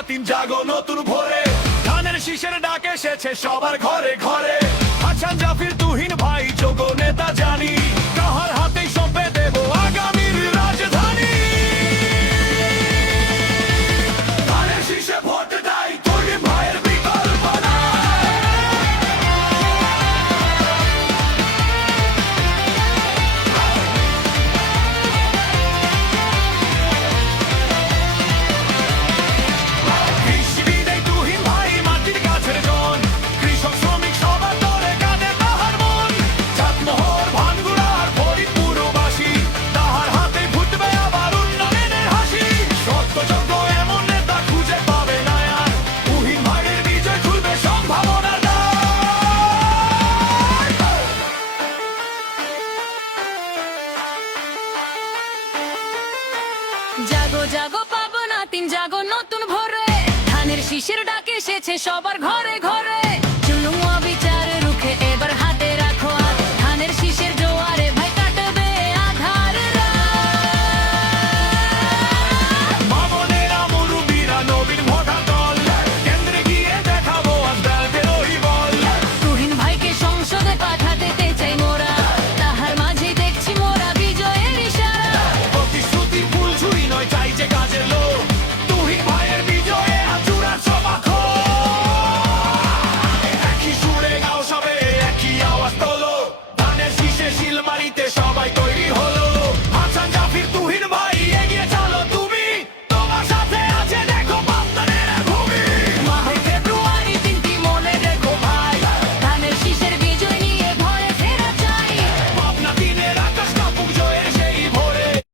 নাতিন জাগো নতুন ভোরে। ধানের শীষের ডাক এসেছে সবার ঘরে ঘরে। হাসান জাফির তুহিন জাগো জাগো পাবো না তিন জাগো নতুন ভোরে। ধানের শিশির ডাকে সেছে সবার ঘরে ঘরে। বাড়িতে সবাই